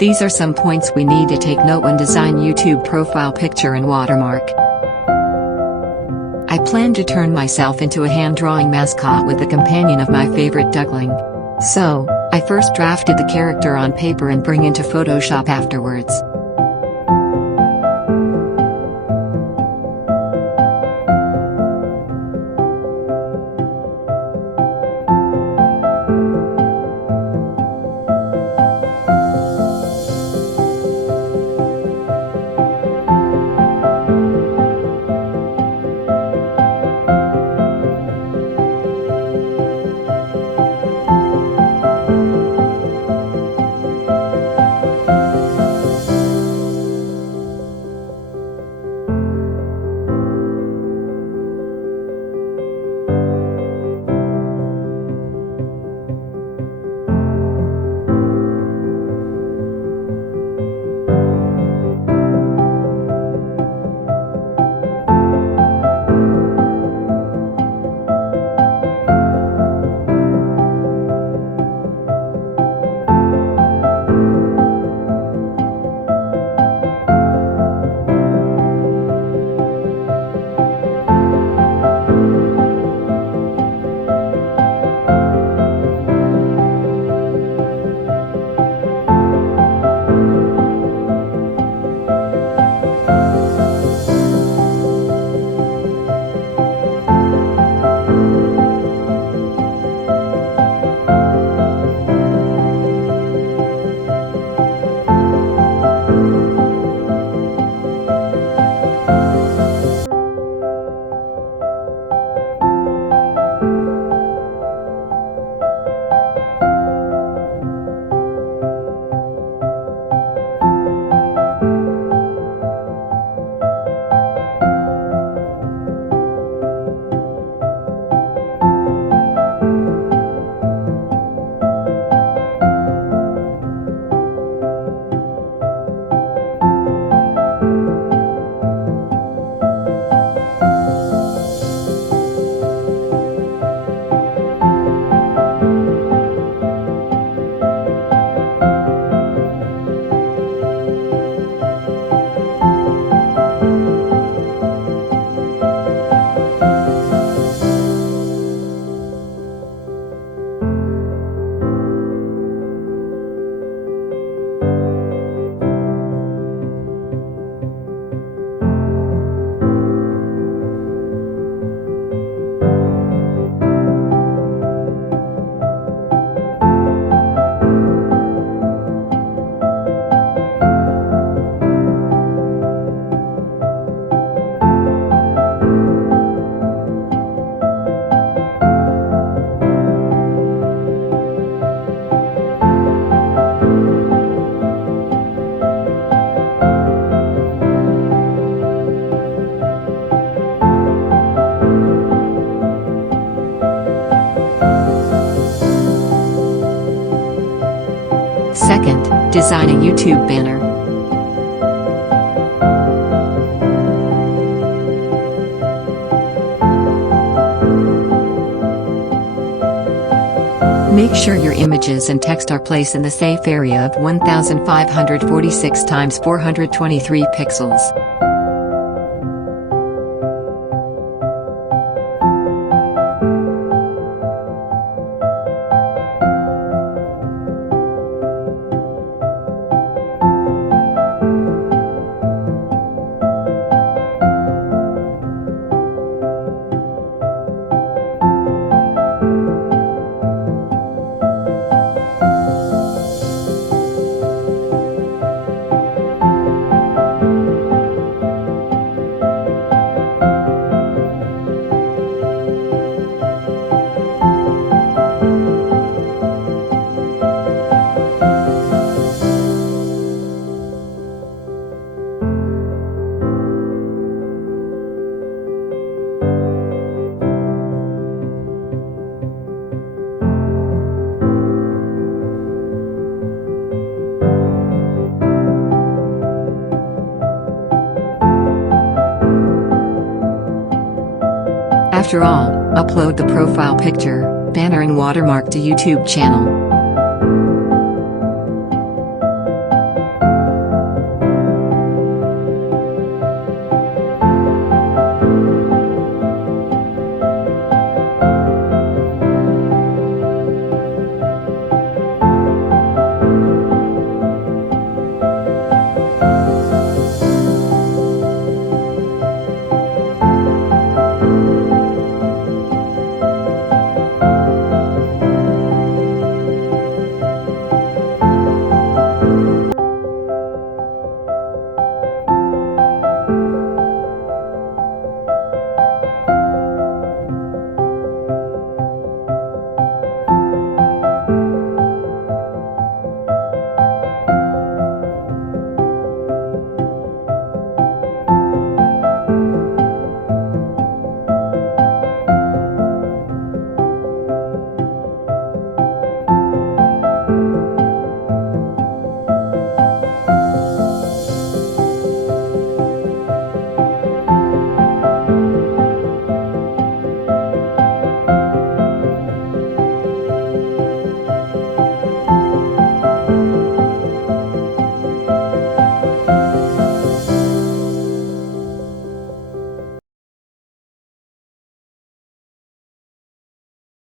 These are some points we need to take note when design YouTube profile picture and watermark. I plan to turn myself into a hand-drawing mascot with the companion of my favorite duckling. So, I first drafted the character on paper and bring into Photoshop afterwards. Second, design a YouTube banner. Make sure your images and text are placed in the safe area of 1546 x 423 pixels. After all, upload the profile picture, banner and watermark to YouTube channel.